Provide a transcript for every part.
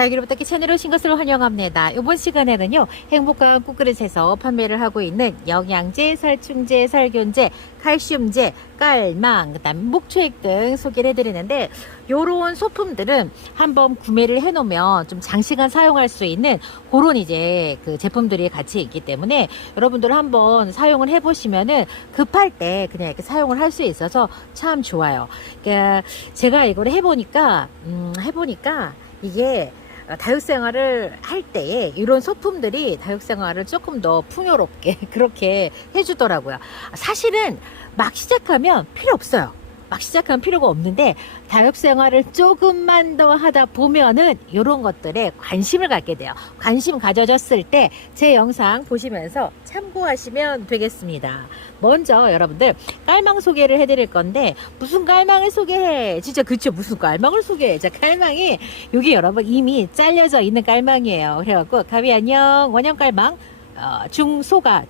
다육이로 부탁해 채널에 오신 것을 환영합니다. 이번 시간에는요, 행복한 꽃그릇에서 판매를 하고 있는 영양제, 살충제, 살균제, 칼슘제, 깔망, 그다음 목초액 등 소개를 해드리는데, 요런 소품들은 한번 구매를 해놓으면 좀 장시간 사용할 수 있는 그런 이제 그 제품들이 같이 있기 때문에 여러분들 한번 사용을 해보시면은 급할 때 그냥 이렇게 사용을 할 수 있어서 참 좋아요. 그러니까 제가 이걸 해보니까 이게 다육생활을 할 때에 이런 소품들이 다육생활을 조금 더 풍요롭게 그렇게 해주더라고요. 사실은 막 시작하면 필요 없어요. 막 시작하면 필요가 없는데 다육생활을 조금만 더 하다 보면은 이런 것들에 관심을 갖게 돼요. 관심 가져졌을 때 제 영상 보시면서 참고하시면 되겠습니다. 먼저 여러분들 깔망 소개를 해드릴 건데, 무슨 깔망을 소개해? 진짜 그쵸, 무슨 깔망을 소개해? 자, 깔망이 여기 여러분 이미 잘려져 있는 깔망이에요. 그래갖고 가비 안녕 원형 깔망 중소가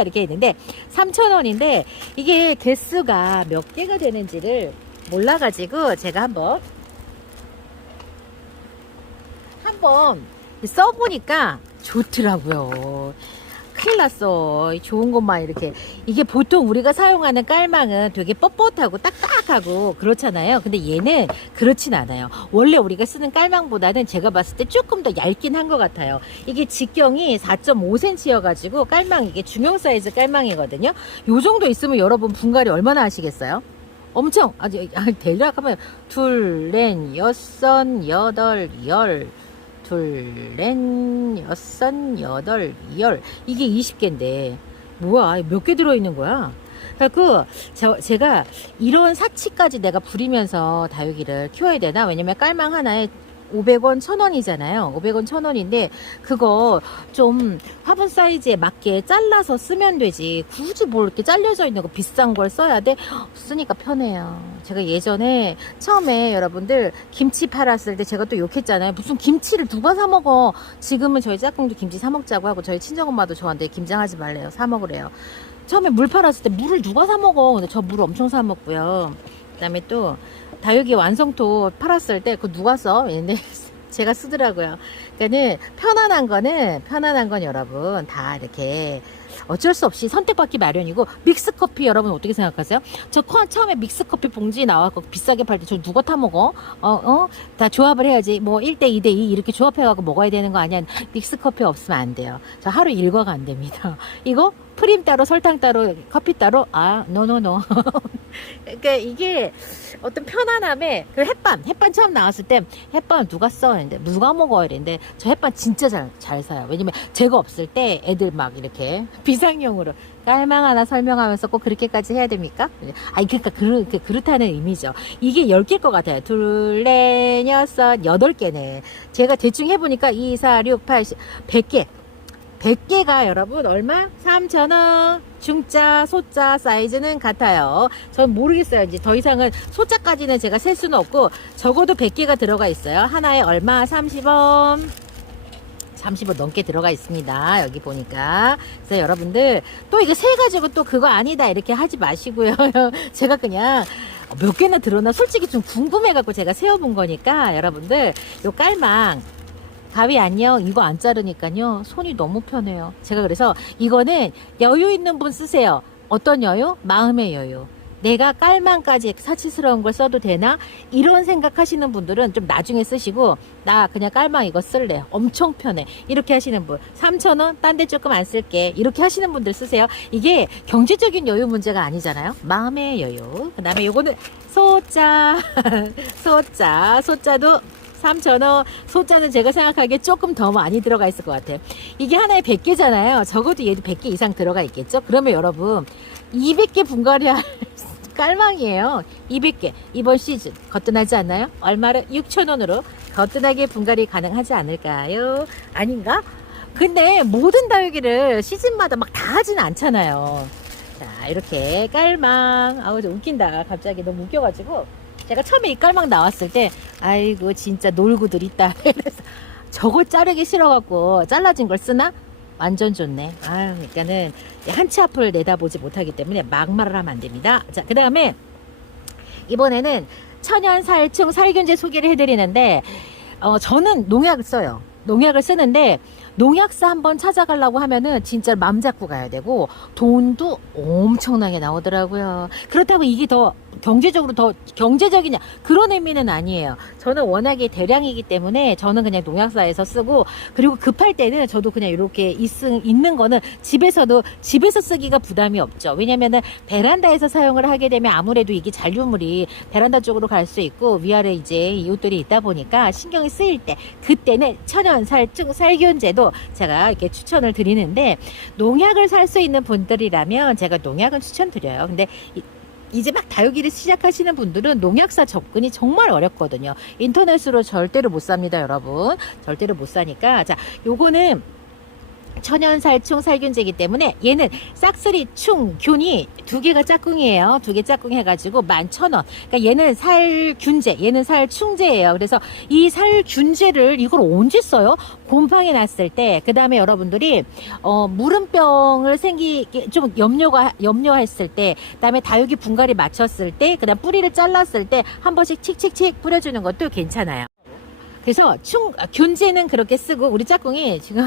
이렇게 있는데 3,000원인데 이게 개수가 몇 개가 되는지를 몰라가지고 제가 한번 써보니까 좋더라고요. 큰일 났어. 좋은 것만 이렇게. 이게 보통 우리가 사용하는 깔망은 되게 뻣뻣하고 딱딱하고 그렇잖아요. 근데 얘는 그렇진 않아요. 원래 우리가 쓰는 깔망보다는 제가 봤을 때 조금 더 얇긴 한 것 같아요. 이게 직경이 4.5cm여가지고 깔망, 이게 중형 사이즈 깔망이거든요. 요 정도 있으면 여러분 분갈이 얼마나 하시겠어요? 엄청, 대략 하면 둘, 넷, 여섯, 여덟, 열, 둘, 넷, 여섯, 여덟, 열. 이게 20개인데 뭐야, 몇 개 들어있는 거야? 그래갖고 제가 이런 사치까지 내가 부리면서 다육이를 키워야 되나? 왜냐면 깔망 하나에 500원, 1,000원이잖아요. 500원, 1,000원인데 그거 좀 화분 사이즈에 맞게 잘라서 쓰면 되지. 굳이 뭘 이렇게 잘려져 있는 거 비싼 걸 써야 돼? 쓰니까 편해요. 제가 예전에 처음에 여러분들 김치 팔았을 때 제가 또 욕했잖아요. 무슨 김치를 누가 사 먹어? 지금은 저희 짝꿍도 김치 사 먹자고 하고 저희 친정엄마도 저한테 김장하지 말래요. 사 먹으래요. 처음에 물 팔았을 때 물을 누가 사 먹어? 근데 저 물을 엄청 사 먹고요. 그다음에 또 다육이 완성토 팔았을 때 그거 누가 써? 근데 제가 쓰더라고요. 그러니까는 편안한 건 여러분 다 이렇게 어쩔 수 없이 선택받기 마련이고, 믹스커피 여러분 어떻게 생각하세요? 저 처음에 믹스커피 봉지 나와서 비싸게 팔 때 저 누가 타 먹어? 다 조합을 해야지. 뭐 1대 2대 2 이렇게 조합해갖고 먹어야 되는 거 아니야? 믹스커피 없으면 안 돼요. 저 하루 일과가 안 됩니다. 이거 프림 따로 설탕 따로 커피 따로 노노노. 그러니까 이게 어떤 편안함에, 그 햇반 처음 나왔을 때 햇반 누가 써? 했는데 누가 먹어야 되는데 저 햇반 진짜 잘 사요. 왜냐면 제가 없을 때 애들 막 이렇게 비상용으로 깔망 하나 설명하면서 꼭 그렇게까지 해야 됩니까? 그러니까 그렇다는 의미죠. 이게 10개일 것 같아요. 둘, 넷, 여섯, 8개네. 제가 대충 해보니까 2, 4, 6, 8, 10, 100개. 100개가 여러분 얼마? 3,000원. 중자, 소자 사이즈는 같아요. 전 모르겠어요. 이제 더 이상은 소자까지는 제가 셀 수는 없고, 적어도 100개가 들어가 있어요. 하나에 얼마? 30원. 30원 넘게 들어가 있습니다. 여기 보니까. 그래서 여러분들 또 이게 세 가지고 또 그거 아니다 이렇게 하지 마시고요. 제가 그냥 몇 개나 들어나 솔직히 좀 궁금해갖고 제가 세워본 거니까, 여러분들 요 깔망 가위 안녕 이거 안 자르니까요 손이 너무 편해요. 제가 그래서 이거는 여유 있는 분 쓰세요. 어떤 여유? 마음의 여유. 내가 깔망까지 사치스러운 걸 써도 되나? 이런 생각하시는 분들은 좀 나중에 쓰시고, 나 그냥 깔망 이거 쓸래. 엄청 편해. 이렇게 하시는 분. 3,000원? 딴 데 조금 안 쓸게. 이렇게 하시는 분들 쓰세요. 이게 경제적인 여유 문제가 아니잖아요. 마음의 여유. 그 다음에 요거는 소자. 소자도 3,000원. 소자는 제가 생각하기에 조금 더 많이 들어가 있을 것 같아요. 이게 하나에 100개잖아요. 적어도 얘도 100개 이상 들어가 있겠죠? 그러면 여러분 200개 분갈이 할 깔망이에요. 200개. 이번 시즌 거뜬하지 않나요? 얼마를? 6,000원으로 거뜬하게 분갈이 가능하지 않을까요? 아닌가? 근데 모든 다육이를 시즌마다 막 다 하진 않잖아요. 자, 이렇게 깔망. 좀 웃긴다. 갑자기 너무 웃겨가지고 제가 처음에 이 깔망 나왔을 때 아이고 진짜 놀고들 있다. 그래서 저거 자르기 싫어갖고 잘라진 걸 쓰나? 완전 좋네. 그러니까는 한치 앞을 내다보지 못하기 때문에 막 말을 하면 안 됩니다. 자, 그 다음에 이번에는 천연 살충 살균제 소개를 해드리는데, 저는 농약을 써요. 농약을 쓰는데 농약사 한번 찾아가려고 하면은 진짜 맘 잡고 가야 되고 돈도 엄청나게 나오더라고요. 그렇다고 이게 더 경제적으로 더 경제적이냐 그런 의미는 아니에요. 저는 워낙에 대량이기 때문에 저는 그냥 농약사에서 쓰고, 그리고 급할 때는 저도 그냥 이렇게 있는 거는 집에서 쓰기가 부담이 없죠. 왜냐면은 베란다에서 사용을 하게 되면 아무래도 이게 잔류물이 베란다 쪽으로 갈 수 있고 위아래 이제 이웃들이 있다 보니까 신경이 쓰일 때, 그때는 천연 살균제도 제가 이렇게 추천을 드리는데, 농약을 살 수 있는 분들이라면 제가 농약은 추천드려요. 근데 이제 막 다육이를 시작하시는 분들은 농약사 접근이 정말 어렵거든요. 인터넷으로 절대로 못 삽니다, 여러분. 절대로 못 사니까. 자, 요거는 천연살충 살균제이기 때문에 얘는 싹쓸이 충균이 2개가 짝꿍이에요. 2개 짝꿍 해가지고 11,000원. 그러니까 얘는 살균제, 얘는 살충제예요. 그래서 이 살균제를 이걸 언제 써요? 곰팡이 났을 때, 그 다음에 여러분들이 무름병을 좀 염려했을 때, 그 다음에 다육이 분갈이 맞췄을 때, 그 다음 뿌리를 잘랐을 때 한 번씩 칙칙칙 뿌려주는 것도 괜찮아요. 그래서 균제는 그렇게 쓰고, 우리 짝꿍이 지금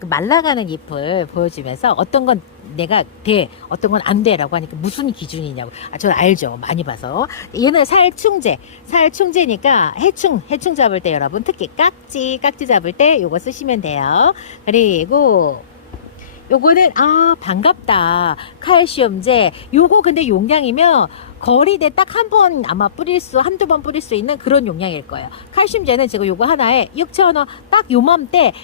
말라가는 잎을 보여주면서 어떤 건 내가 돼, 어떤 건 안 돼라고 하니까 무슨 기준이냐고. 저는 알죠. 많이 봐서. 얘는 살충제니까 해충 잡을 때 여러분, 특히 깍지 잡을 때 요거 쓰시면 돼요. 그리고 요거는 반갑다, 칼슘제. 요거 근데 용량이면 거리대 딱 한 번 아마 한두 번 뿌릴 수 있는 그런 용량일 거예요. 칼슘제는 지금 요거 하나에 6,000원, 딱 요맘때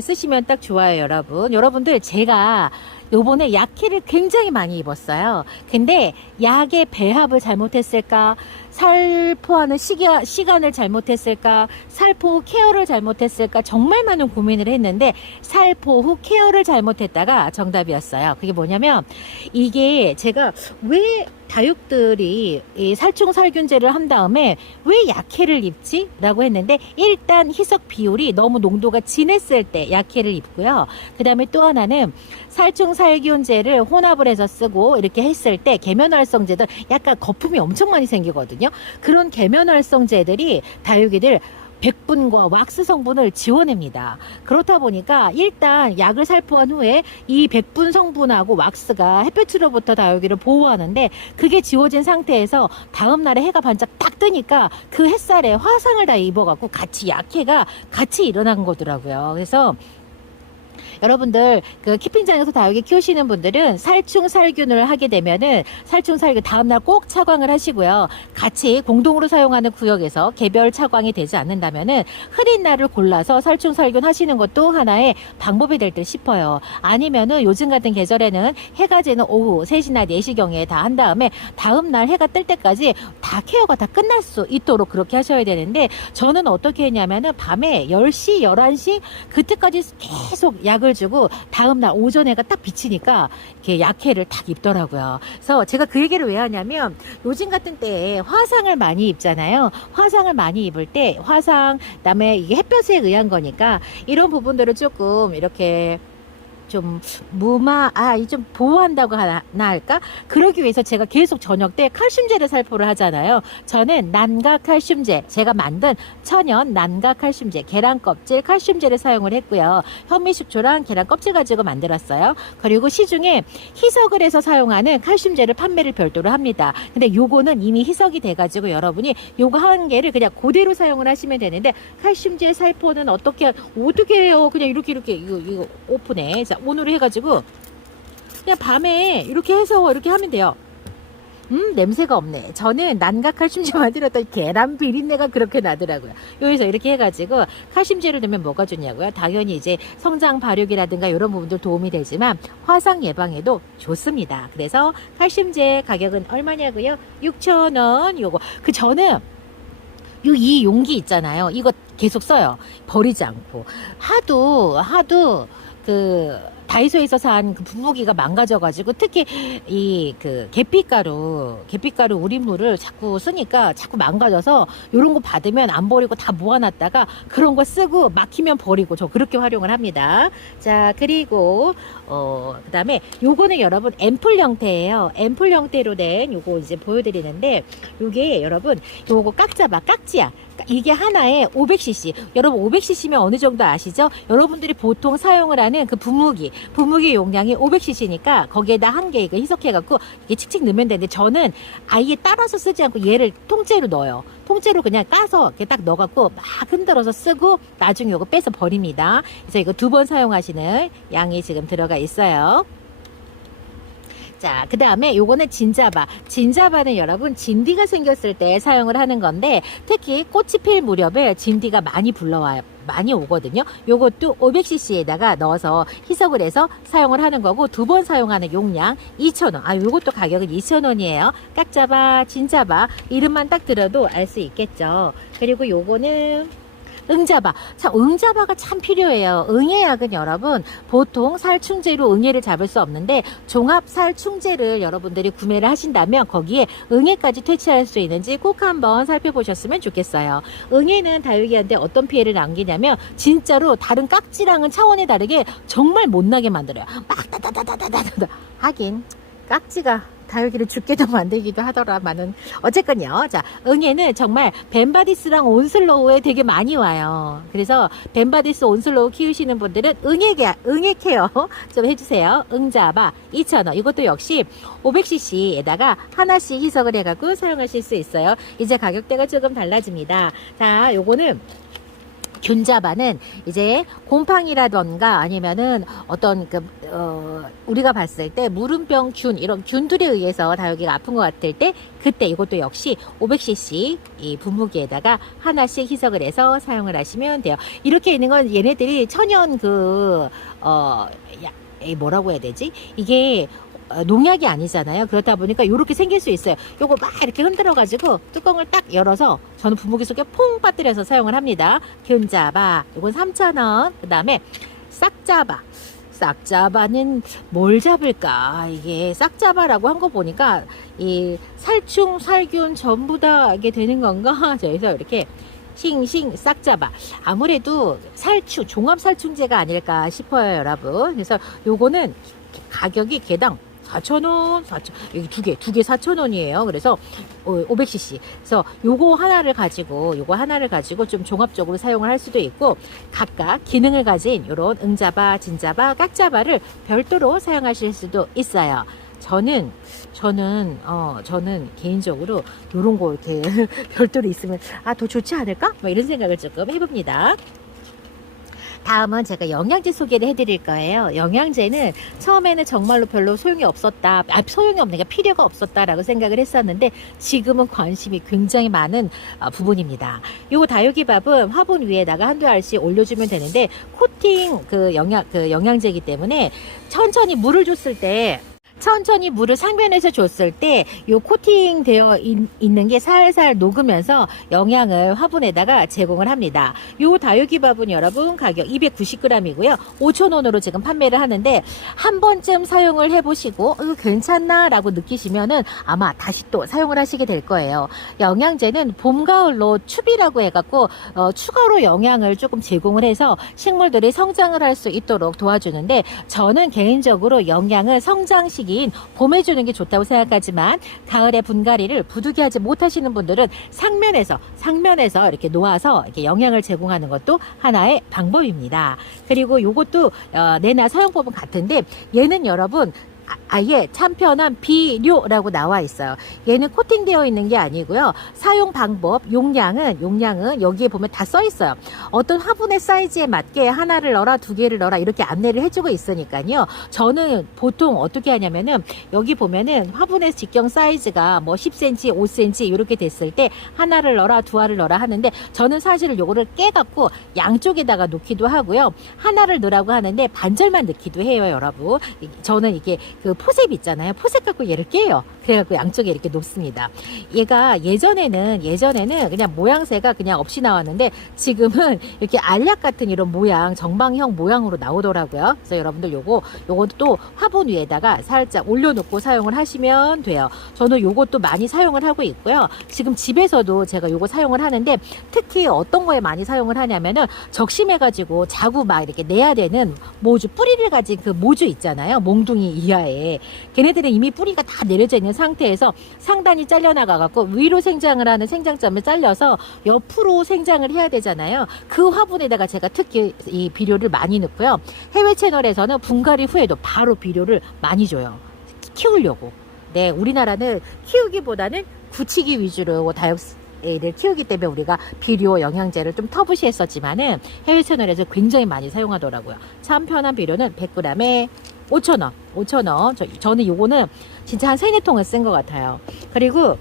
쓰시면 딱 좋아요, 여러분. 여러분들, 제가 요번에 약해를 굉장히 많이 입었어요. 근데 약의 배합을 잘못했을까? 살포하는 시간을 잘못했을까? 살포 후 케어를 잘못했을까? 정말 많은 고민을 했는데 살포 후 케어를 잘못했다가 정답이었어요. 그게 뭐냐면, 이게 제가 왜 다육들이 이 살충살균제를 한 다음에 왜 약해를 입지? 라고 했는데, 일단 희석 비율이 너무 농도가 진했을 때 약해를 입고요. 그 다음에 또 하나는 살충살균제를 혼합을 해서 쓰고 이렇게 했을 때 계면활성제들 약간 거품이 엄청 많이 생기거든요. 그런 계면활성제들이 다육이들 백분과 왁스 성분을 지워냅니다. 그렇다 보니까 일단 약을 살포한 후에 이 백분 성분하고 왁스가 햇볕으로부터 다육이를 보호하는데, 그게 지워진 상태에서 다음날에 해가 반짝 딱 뜨니까 그 햇살에 화상을 다 입어갖고 약해가 같이 일어난 거더라고요. 그래서 여러분들, 그 키핑장에서 다육이 키우시는 분들은 살충살균을 하게 되면은 살충살균 다음날 꼭 차광을 하시고요. 같이 공동으로 사용하는 구역에서 개별 차광이 되지 않는다면은 흐린 날을 골라서 살충살균 하시는 것도 하나의 방법이 될 듯 싶어요. 아니면은 요즘 같은 계절에는 해가 지는 오후 3시나 4시경에 다 한 다음에 다음날 해가 뜰 때까지 다 케어가 다 끝날 수 있도록 그렇게 하셔야 되는데, 저는 어떻게 했냐면은 밤에 10시, 11시 그때까지 계속 약을 주고 다음날 오전 해가 딱 비치니까 이렇게 약해를 딱 입더라고요. 그래서 제가 그 얘기를 왜 하냐면, 요즘 같은 때에 화상을 많이 입잖아요. 화상을 많이 입을 때 그다음에 이게 햇볕에 의한 거니까 이런 부분들을 조금 이렇게 좀 좀 보호한다고 하나 할까? 그러기 위해서 제가 계속 저녁 때 칼슘제를 살포를 하잖아요. 저는 난가 칼슘제, 제가 만든 천연 난가 칼슘제, 계란 껍질 칼슘제를 사용을 했고요. 현미식초랑 계란 껍질 가지고 만들었어요. 그리고 시중에 희석을 해서 사용하는 칼슘제를 판매를 별도로 합니다. 근데 요거는 이미 희석이 돼가지고 여러분이 요거 한 개를 그냥 그대로 사용을 하시면 되는데, 칼슘제 살포는 어떻게 해요? 그냥 이렇게 이거 오픈해. 자, 오늘 해가지고 그냥 밤에 이렇게 해서 이렇게 하면 돼요. 냄새가 없네. 저는 난각 칼슘제 만들었던 계란 비린내가 그렇게 나더라고요. 여기서 이렇게 해가지고 칼슘제를 넣으면 뭐가 좋냐고요? 당연히 이제 성장 발육이라든가 이런 부분들 도움이 되지만 화상 예방에도 좋습니다. 그래서 칼슘제 가격은 얼마냐고요? 6,000원. 요거 저는 이 용기 있잖아요. 이거 계속 써요. 버리지 않고. 하도 다이소에서 산 그 분무기가 망가져가지고, 특히 그 계피가루 우린물을 자꾸 쓰니까 자꾸 망가져서, 요런 거 받으면 안 버리고 다 모아놨다가 그런 거 쓰고 막히면 버리고, 저 그렇게 활용을 합니다. 자, 그리고 그 다음에 요거는 여러분 앰플 형태예요. 앰플 형태로 된 요거 이제 보여드리는데, 요게 여러분 요거 깍지야. 이게 하나에 500cc. 여러분 500cc면 어느 정도 아시죠? 여러분들이 보통 사용을 하는 그 분무기 용량이 500cc니까 거기에다 한 개 이거 희석해갖고 이게 칙칙 넣으면 되는데 저는 아예 따라서 쓰지 않고 얘를 통째로 넣어요. 통째로 그냥 까서 이렇게 딱 넣어갖고 막 흔들어서 쓰고 나중에 이거 빼서 버립니다. 그래서 이거 2번 사용하시는 양이 지금 들어가 있어요. 자, 그 다음에 요거는 진자바. 진자바는 여러분 진디가 생겼을 때 사용을 하는 건데 특히 꽃이 필 무렵에 진디가 많이 불러와요. 많이 오거든요. 요것도 500cc에다가 넣어서 희석을 해서 사용을 하는 거고 2번 사용하는 용량 2,000원. 아, 요것도 가격은 2,000원이에요. 깍자바, 진자바 이름만 딱 들어도 알 수 있겠죠. 그리고 요거는 응자바. 참 응자바가 참 필요해요. 응애약은 여러분 보통 살충제로 응애를 잡을 수 없는데 종합 살충제를 여러분들이 구매를 하신다면 거기에 응애까지 퇴치할 수 있는지 꼭 한번 살펴보셨으면 좋겠어요. 응애는 다육이한테 어떤 피해를 남기냐면 진짜로 다른 깍지랑은 차원이 다르게 정말 못나게 만들어요. 막 따다다다다다다. 하긴 깍지가 다육이를 죽게도 만들기도 하더라마는 어쨌건요. 자, 응애는 정말 벤바디스랑 온슬로우에 되게 많이 와요. 그래서 벤바디스 온슬로우 키우시는 분들은 응애 케어 좀 해주세요. 응자바 2,000원. 이것도 역시 500cc에다가 하나씩 희석을 해갖고 사용하실 수 있어요. 이제 가격대가 조금 달라집니다. 자, 요거는 균자바는 이제 곰팡이라던가 아니면은 어떤 우리가 봤을 때 무름병 균 이런 균들에 의해서 다육이가 아픈 것 같을 때 그때 이것도 역시 500cc 이 분무기에다가 하나씩 희석을 해서 사용을 하시면 돼요. 이렇게 있는 건 얘네들이 천연 뭐라고 해야 되지? 이게 농약이 아니잖아요. 그렇다 보니까 이렇게 생길 수 있어요. 요거 막 이렇게 흔들어 가지고 뚜껑을 딱 열어서 저는 분무기 속에 퐁 빠뜨려서 사용을 합니다. 균자바 요건 3,000원. 그 다음에 싹자바. 싹자바는 뭘 잡을까? 이게 싹자바라고 한 거 보니까 이 살충 살균 전부 다 이게 되는 건가? 그래서 이렇게 싱싱 싹자바. 아무래도 종합 살충제가 아닐까 싶어요, 여러분. 그래서 요거는 가격이 개당 4,000원, 여기 두 개 4,000원이에요. 그래서 500cc. 그래서 요거 하나를 가지고 좀 종합적으로 사용을 할 수도 있고 각각 기능을 가진 요런 응자바, 진자바, 깍자바를 별도로 사용하실 수도 있어요. 저는 개인적으로 요런 거 이렇게 별도로 있으면 더 좋지 않을까? 뭐 이런 생각을 조금 해봅니다. 다음은 제가 영양제 소개를 해드릴 거예요. 영양제는 처음에는 정말로 별로 소용이 없었다. 소용이 없는 게 필요가 없었다라고 생각을 했었는데 지금은 관심이 굉장히 많은 부분입니다. 요 다육이밥은 화분 위에다가 한두 알씩 올려주면 되는데 코팅 영양제이기 때문에 천천히 물을 상면에서 줬을 때 요 코팅 되어 있는 게 살살 녹으면서 영양을 화분에다가 제공을 합니다. 요 다육이밥은 여러분 가격 290g이고요. 5,000원으로 지금 판매를 하는데 한 번쯤 사용을 해보시고 괜찮나 라고 느끼시면은 아마 다시 또 사용을 하시게 될 거예요. 영양제는 봄, 가을로 추비라고 해갖고 추가로 영양을 조금 제공을 해서 식물들이 성장을 할 수 있도록 도와주는데 저는 개인적으로 영양을 성장 시기인 봄에 주는 게 좋다고 생각하지만 가을에 분갈이를 부득이 하지 못하시는 분들은 상면에서 이렇게 놓아서 이렇게 영양을 제공하는 것도 하나의 방법입니다. 그리고 요것도 내나 사용법은 같은데 얘는 여러분 아예 참편한 비료라고 나와 있어요. 얘는 코팅되어 있는 게 아니고요. 사용 방법, 용량은 여기에 보면 다 써 있어요. 어떤 화분의 사이즈에 맞게 하나를 넣어라, 두 개를 넣어라 이렇게 안내를 해주고 있으니까요. 저는 보통 어떻게 하냐면은 여기 보면은 화분의 직경 사이즈가 뭐 10cm, 5cm 이렇게 됐을 때 하나를 넣어라, 두 알을 넣어라 하는데 저는 사실 요거를 깨갖고 양쪽에다가 놓기도 하고요. 하나를 넣으라고 하는데 반절만 넣기도 해요, 여러분. 저는 이게 그 포셉 있잖아요. 포셉 갖고 얘를 깨요. 그래갖고 양쪽에 이렇게 놓습니다. 얘가 예전에는 그냥 모양새가 그냥 없이 나왔는데 지금은 이렇게 알약 같은 이런 모양, 정방형 모양으로 나오더라고요. 그래서 여러분들 요것도 화분 위에다가 살짝 올려놓고 사용을 하시면 돼요. 저는 요것도 많이 사용을 하고 있고요. 지금 집에서도 제가 요거 사용을 하는데 특히 어떤 거에 많이 사용을 하냐면은 적심해가지고 자구 막 이렇게 내야 되는 모주, 뿌리를 가진 그 모주 있잖아요. 몽둥이 이하에. 걔네들은 이미 뿌리가 다 내려져 있는 상태에서 상단이 잘려나가갖고 위로 생장을 하는 생장점을 잘려서 옆으로 생장을 해야 되잖아요. 그 화분에다가 제가 특히 이 비료를 많이 넣고요. 해외 채널에서는 분갈이 후에도 바로 비료를 많이 줘요. 키우려고. 네, 우리나라는 키우기보다는 굳히기 위주로 다육애를 키우기 때문에 우리가 비료, 영양제를 좀 터부시했었지만은 해외 채널에서 굉장히 많이 사용하더라고요. 참 편한 비료는 100g에 5,000원. 5,000원. 저는 요거는 진짜 한 3-4통을 쓴 것 같아요. 그리고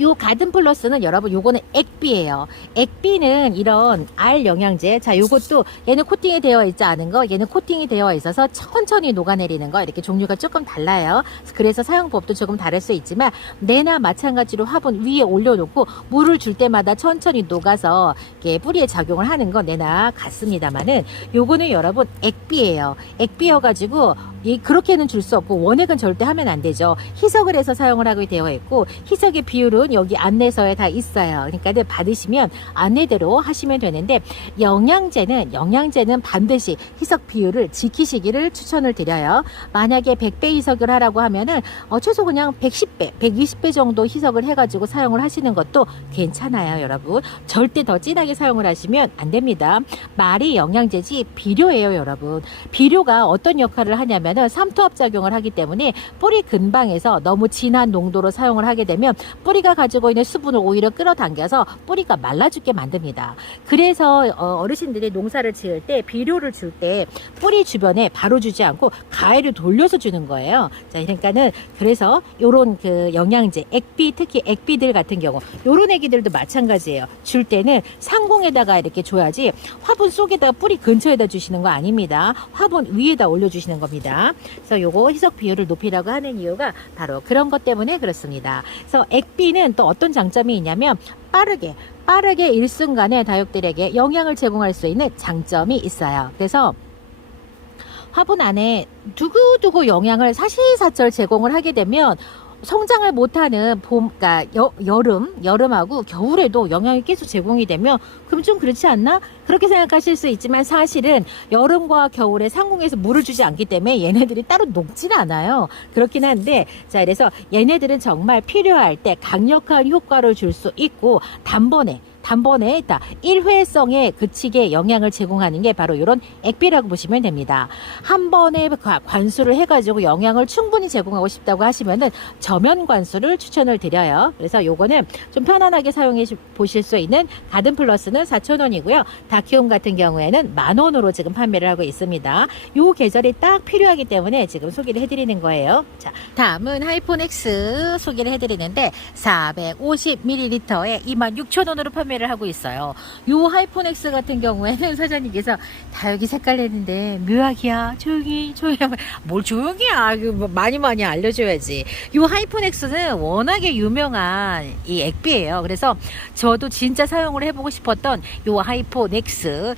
요 가든 플러스는 여러분 요거는 액비예요. 액비는 이런 알 영양제. 자, 요것도 얘는 코팅이 되어 있지 않은 거, 얘는 코팅이 되어 있어서 천천히 녹아내리는 거, 이렇게 종류가 조금 달라요. 그래서 사용법도 조금 다를 수 있지만 내나 마찬가지로 화분 위에 올려놓고 물을 줄 때마다 천천히 녹아서 이렇게 뿌리에 작용을 하는 건 내나 같습니다만은 요거는 여러분 액비예요. 액비여가지고 그렇게는 줄 수 없고 원액은 절대 하면 안 되죠. 희석을 해서 사용을 하게 되어 있고 희석의 비율은 여기 안내서에 다 있어요. 그러니까 받으시면 안내대로 하시면 되는데 영양제는 반드시 희석 비율을 지키시기를 추천을 드려요. 만약에 100배 희석을 하라고 하면은 최소 그냥 110배, 120배 정도 희석을 해가지고 사용을 하시는 것도 괜찮아요, 여러분. 절대 더 진하게 사용을 하시면 안 됩니다. 말이 영양제지 비료예요, 여러분. 비료가 어떤 역할을 하냐면 삼투압 작용을 하기 때문에 뿌리 근방에서 너무 진한 농도로 사용을 하게 되면 뿌리가 가지고 있는 수분을 오히려 끌어당겨서 뿌리가 말라 죽게 만듭니다. 그래서 어르신들이 농사를 지을 때 비료를 줄 때 뿌리 주변에 바로 주지 않고 가해를 돌려서 주는 거예요. 자, 그러니까는 그래서 요런 그 영양제, 액비, 특히 액비들 같은 경우 요런 애기들도 마찬가지예요. 줄 때는 상공에다가 이렇게 줘야지 화분 속에다가 뿌리 근처에다 주시는 거 아닙니다. 화분 위에다 올려주시는 겁니다. 그래서 요거 희석 비율을 높이라고 하는 이유가 바로 그런 것 때문에 그렇습니다. 그래서 액비는 또 어떤 장점이 있냐면 빠르게 일순간에 다육들에게 영양을 제공할 수 있는 장점이 있어요. 그래서 화분 안에 두고두고 영양을 사시사철 제공을 하게 되면 성장을 못하는 그러니까 여름하고 겨울에도 영양이 계속 제공이 되면 그럼 좀 그렇지 않나? 그렇게 생각하실 수 있지만 사실은 여름과 겨울에 상공에서 물을 주지 않기 때문에 얘네들이 따로 녹지는 않아요. 그렇긴 한데, 자, 그래서 얘네들은 정말 필요할 때 강력한 효과를 줄 수 있고 단번에 있다. 일회성에 그치게 영양을 제공하는 게 바로 이런 액비라고 보시면 됩니다. 한 번에 관수를 해가지고 영양을 충분히 제공하고 싶다고 하시면은 저면 관수를 추천을 드려요. 그래서 요거는 좀 편안하게 사용해 보실 수 있는 가든 플러스는 4,000원이고요. 다키움 같은 경우에는 10,000원으로 지금 판매를 하고 있습니다. 요 계절이 딱 필요하기 때문에 지금 소개를 해드리는 거예요. 자, 다음은 하이폰 X 소개를 해드리는데 450ml에 26,000원으로 판매를 하고 있어요. 요 하이폰 X 같은 경우에는 사장님께서 다육이 색깔 내는데 묘약이야, 조용히 뭘 조용히야, 많이 알려줘야지. 요 하이폰 X는 워낙에 유명한 이 액비예요. 그래서 저도 진짜 사용을 해보고 싶었던 요 하이폰 X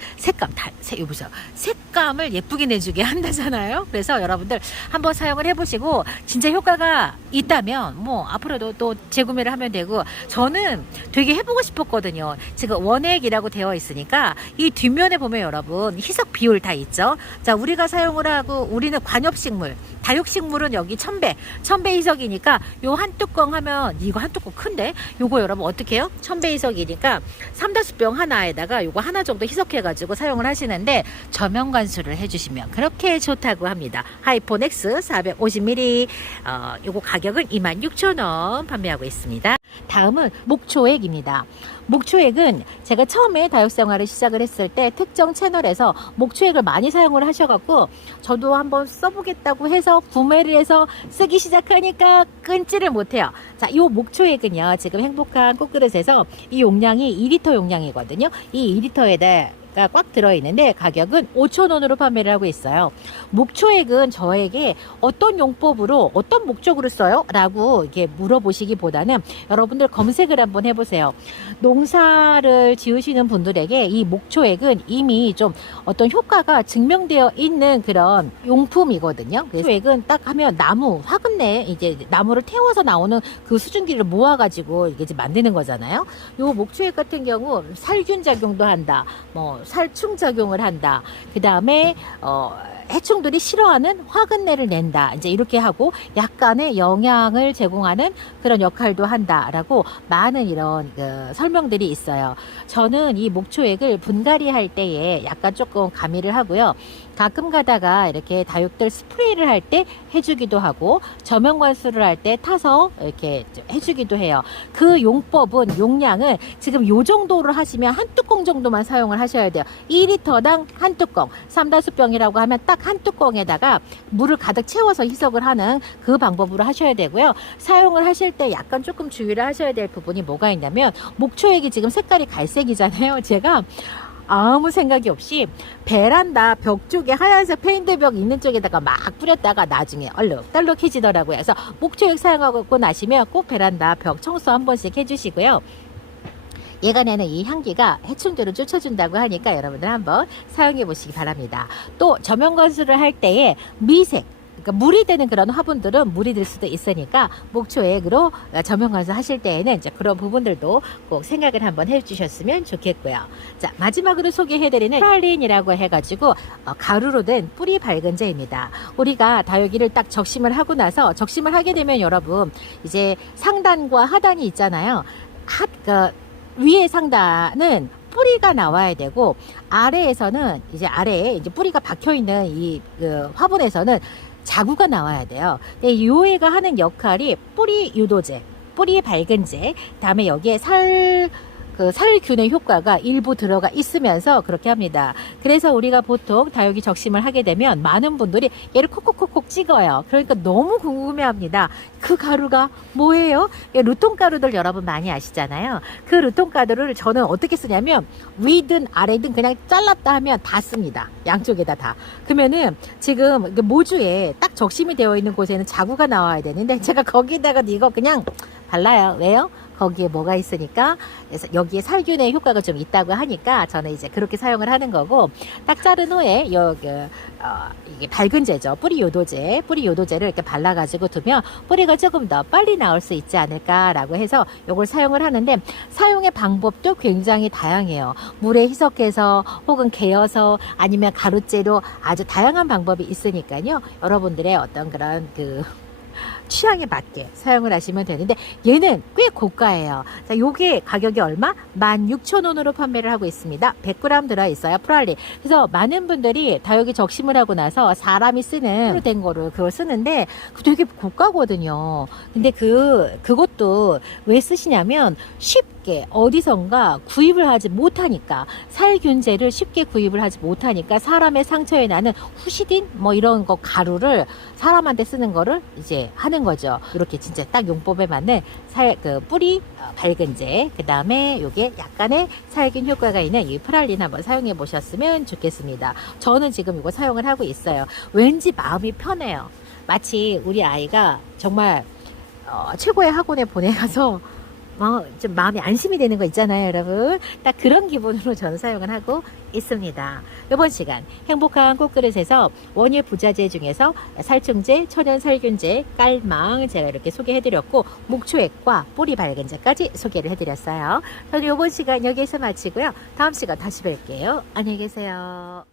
색감을 예쁘게 내주게 한다잖아요. 그래서 여러분들 한번 사용을 해보시고 진짜 효과가 있다면 뭐 앞으로도 또 재구매를 하면 되고, 저는 되게 해보고 싶었거든요. 지금 원액이라고 되어 있으니까 이 뒷면에 보면 여러분 희석 비율 다 있죠. 자, 우리가 사용을 하고 우리는 관엽식물, 다육식물은 여기 1000배 희석이니까 요 한 뚜껑 하면 이거 한 뚜껑 큰데 요거 여러분 어떻게 해요? 1000배 희석이니까 3-5병 하나에다가 요거 하나 정도 희석해 가지고 사용을 하시는데 저면 관수를 해주시면 그렇게 좋다고 합니다. 하이폰 X 450ml 요거 가격은 26,000원 판매하고 있습니다. 다음은 목초액입니다. 목초액은 제가 처음에 다육 생활을 시작을 했을 때 특정 채널에서 목초액을 많이 사용을 하셔갖고 저도 한번 써보겠다고 해서 구매를 해서 쓰기 시작하니까 끊지를 못해요. 자, 이 목초액은요, 지금 행복한 꽃그릇에서 이 용량이 2리터 용량이거든요. 이 2리터에다 꽉 들어있는데 가격은 5,000원으로 판매를 하고 있어요. 목초액은 저에게 어떤 용법으로 어떤 목적으로 써요? 라고 이렇게 물어보시기보다는 여러분들 검색을 한번 해보세요. 농사를 지으시는 분들에게 이 목초액은 이미 좀 어떤 효과가 증명되어 있는 그런 용품이거든요. 목초액은 딱 하면 나무, 화근내 이제 나무를 태워서 나오는 그 수증기를 모아가지고 이게 이제 만드는 거잖아요. 요 목초액 같은 경우 살균 작용도 한다. 뭐 살충 작용을 한다. 그 다음에 해충들이 싫어하는 화근내를 낸다. 이제 이렇게 하고 약간의 영양을 제공하는 그런 역할도 한다라고 많은 이런 설명들이 있어요. 저는 이 목초액을 분갈이 할 때에 약간 조금 가미를 하고요. 가끔 가다가 이렇게 다육들 스프레이를 할 때 해주기도 하고 저면관수를 할 때 타서 이렇게 해주기도 해요. 그 용법은 용량은 지금 요 정도로 하시면 한 뚜껑 정도만 사용을 하셔야 돼요. 2리터당 한 뚜껑, 3다수병이라고 하면 딱 한 뚜껑에다가 물을 가득 채워서 희석을 하는 그 방법으로 하셔야 되고요. 사용을 하실 때 약간 조금 주의를 하셔야 될 부분이 뭐가 있냐면 목초액이 지금 색깔이 갈색이잖아요. 제가 아무 생각이 없이 베란다 벽 쪽에 하얀색 페인트 벽 있는 쪽에다가 막 뿌렸다가 나중에 얼룩덜룩해지더라고요. 그래서 목초액 사용하고 나시면 꼭 베란다 벽 청소 한 번씩 해주시고요. 얘가 내는 이 향기가 해충들을 쫓아준다고 하니까 여러분들 한번 사용해 보시기 바랍니다. 또 저면관수를 할 때에 미색, 그러니까 물이 되는 그런 화분들은 물이 들 수도 있으니까 목초액으로 저면관수 하실 때에는 이제 그런 부분들도 꼭 생각을 한번 해주셨으면 좋겠고요. 자, 마지막으로 소개해드리는 프랄린이라고 해가지고 가루로 된 뿌리 밝은제입니다. 우리가 다육이를 딱 적심을 하고 나서 적심을 하게 되면 여러분 이제 상단과 하단이 있잖아요. 위에 상단은 뿌리가 나와야 되고 아래에서는 이제 아래에 이제 뿌리가 박혀 있는 이 화분에서는 자구가 나와야 돼요. 근데 요애가 하는 역할이 뿌리 유도제, 뿌리 밝은제, 그다음에 여기에 살균의 효과가 일부 들어가 있으면서 그렇게 합니다. 그래서 우리가 보통 다육이 적심을 하게 되면 많은 분들이 얘를 콕콕콕콕 찍어요. 그러니까 너무 궁금해합니다. 그 가루가 뭐예요? 루톤가루들 여러분 많이 아시잖아요. 그 루톤가루를 저는 어떻게 쓰냐면 위든 아래든 그냥 잘랐다 하면 다 씁니다. 양쪽에다 다. 그러면은 지금 모주에 딱 적심이 되어 있는 곳에는 자구가 나와야 되는데 제가 거기다가 이거 그냥 발라요. 왜요? 거기에 뭐가 있으니까. 그래서 여기에 살균의 효과가 좀 있다고 하니까 저는 이제 그렇게 사용을 하는 거고, 딱 자른 후에 이게 밝은제죠. 뿌리 요도제를 이렇게 발라가지고 두면 뿌리가 조금 더 빨리 나올 수 있지 않을까라고 해서 이걸 사용을 하는데, 사용의 방법도 굉장히 다양해요. 물에 희석해서 혹은 개어서 아니면 가루째로 아주 다양한 방법이 있으니까요. 여러분들의 어떤 그런 취향에 맞게 사용을 하시면 되는데, 얘는 꽤 고가예요. 자, 요게 가격이 얼마? 16,000원으로 판매를 하고 있습니다. 100g 들어있어요. 프랄린. 그래서 많은 분들이 다육이 적심을 하고 나서 사람이 쓰는 된 거를 그걸 쓰는데 되게 고가거든요. 근데 그것도 왜 쓰시냐면 쉽게 어디선가 구입을 하지 못하니까, 살균제를 쉽게 구입을 하지 못하니까 사람의 상처에 나는 후시딘 뭐 이런 거 가루를 사람한테 쓰는 거를 이제 하는 거죠. 이렇게 진짜 딱 용법에 맞는 뿌리 밝은제, 그 다음에 요게 약간의 살균 효과가 있는 이 프랄린 한번 사용해 보셨으면 좋겠습니다. 저는 지금 이거 사용을 하고 있어요. 왠지 마음이 편해요. 마치 우리 아이가 정말 최고의 학원에 보내가서 좀 마음이 안심이 되는 거 있잖아요, 여러분. 딱 그런 기분으로 저는 사용을 하고 있습니다. 이번 시간 행복한 꽃그릇에서 원예 부자재 중에서 살충제, 천연살균제, 깔망 제가 이렇게 소개해드렸고, 목초액과 뿌리 밝은제까지 소개를 해드렸어요. 저는 이번 시간 여기에서 마치고요. 다음 시간 다시 뵐게요. 안녕히 계세요.